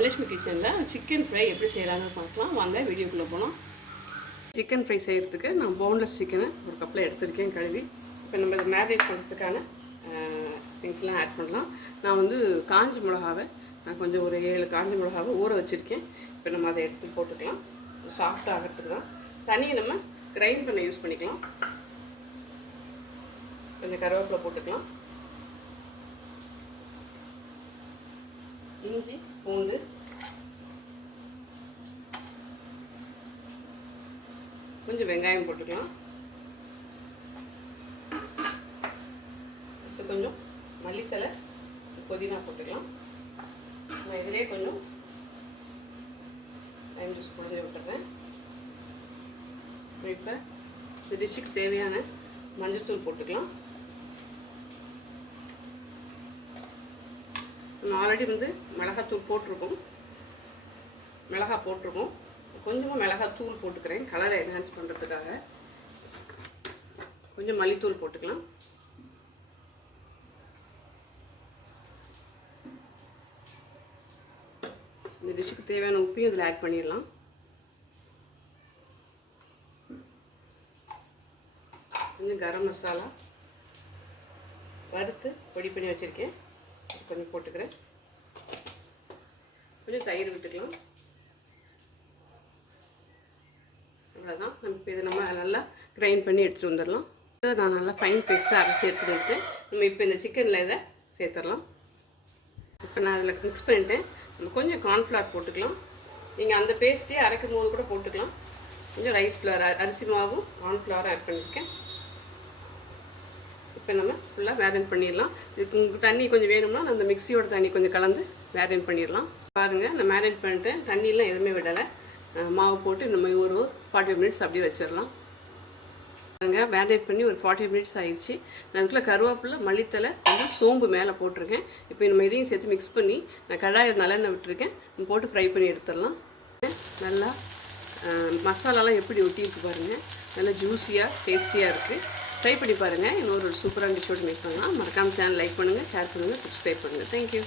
தனலட்சுமி கிச்சனில் chicken fry எப்படி செய்யலாம்னு பார்க்கலாம். வாங்க வீடியோக்குள்ளே போகலாம் சிக்கன் ஃப்ரை செய்கிறதுக்கு நான் போன்லெஸ் சிக்கனை ஒரு கப்பில் எடுத்திருக்கேன் கழுவி. இப்போ நம்ம இதை மேரினேட் பண்ணுறதுக்கான திங்ஸ்லாம் ஆட் பண்ணலாம். நான் வந்து காஞ்ச மிளகாவை நான் கொஞ்சம் ஒரு ஏழு காஞ்ச மிளகாவை ஊற வச்சுருக்கேன். இப்போ நம்ம அதை எடுத்து போட்டுக்கலாம். சாஃப்ட் ஆகிறதுக்கு தான். தண்ணியை நம்ம கிரைண்ட் பண்ண யூஸ் பண்ணிக்கலாம். கொஞ்சம் கருவேப்பிலை போட்டுக்கலாம். இஞ்சி பூண்டு. கொஞ்சம் வெங்காயம் போட்டுக்கலாம். அடுத்து கொஞ்சம் மல்லித்தலை புதினா போட்டுக்கலாம். நான் இதிலே கொஞ்சம் லைம் ஜூஸ் புழிஞ்சு விட்டுறேன். இப்போ இந்த டிஷ்ஷுக்கு தேவையான மஞ்சள்தூள் போட்டுக்கலாம். நம்ம ஆல்ரெடி வந்து மிளகாத்தூள் போட்டிருக்கோம். மிளகா போட்டிருக்கோம். கொஞ்சமாக மிளகாத்தூள் போட்டுக்கிறேன். கலரை என்ஹான்ஸ் பண்ணுறதுக்காக கொஞ்சம் மல்லித்தூள் போட்டுக்கலாம். இந்த டிஷ்ஷுக்கு தேவையான உப்பையும் இதில் ஆட் பண்ணிடலாம். கொஞ்சம் கரம் மசாலா வறுத்து பொடி பண்ணி வச்சுருக்கேன். கொஞ்சம் போட்டுக்கிறேன். கொஞ்சம் தயிர் விட்டுக்கலாம். அவ்வளோதான் நம்ம இப்போ இதை நம்ம நல்லா கிரைண்ட் பண்ணி எடுத்துகிட்டு வந்துடலாம். இதை நான் நல்லா ஃபைன் பேஸ்ட்டாக அரைச்சி எடுத்துகிட்டு வந்துட்டேன். நம்ம இப்போ இந்த சிக்கனில் இதை சேர்த்துடலாம். இப்போ நான் அதில் மிக்ஸ் பண்ணிட்டேன். நம்ம கொஞ்சம் கார்ன்ஃப்ளவர் போட்டுக்கலாம். நீங்கள் அந்த பேஸ்ட்டே அரைக்கும் போது கூட போட்டுக்கலாம். கொஞ்சம் ரைஸ் ஃப்ளவர் அரிசி மாவும் கார்ன்ஃப்ளவரும் ஆட் பண்ணியிருக்கேன். இப்போ நம்ம ஃபுல்லாக வேரன் பண்ணிடலாம். இதுக்கு உங்களுக்கு தண்ணி கொஞ்சம் வேணும்னா அந்த மிக்சியோட தண்ணி கொஞ்சம் கலந்து வேரன் பண்ணிடலாம். பாருங்கள் நான் மேரேஜ் பண்ணிட்டேன். தண்ணியெலாம் எதுவுமே விடலை. மாவு போட்டு நம்ம ஒரு ஃபார்ட்டி ஃபைவ் மினிட்ஸ் அப்படியே வச்சிடலாம். பாருங்க மேரினேட் பண்ணி ஒரு ஃபார்ட்டி மினிட்ஸ் ஆயிடுச்சு. நான் அதுக்குள்ளே கருவேப்பிலை மல்லித்தலை கொஞ்சம் சோம்பு மேலே போட்டிருக்கேன். இப்போ நம்ம இதையும் சேர்த்து மிக்ஸ் பண்ணி நான் கடாயில் நல்லெண்ணெய் விட்டுருக்கேன். போட்டு ஃப்ரை பண்ணி எடுத்துடலாம். நல்லா மசாலாலாம் எப்படி ஒட்டியிருக்கு பாருங்கள் நல்லா ஜூஸியாக டேஸ்டியாக இருக்குது ட்ரை பண்ணி பாருங்கள் இன்னொரு சூப்பரான டிஷ்ஷோடு மேக் பண்ணலாம். மறக்காமல் சேனல் லைக் பண்ணுங்கள் ஷேர் பண்ணுங்கள் சப்ஸ்கிரைப் பண்ணுங்கள் தேங்க்யூ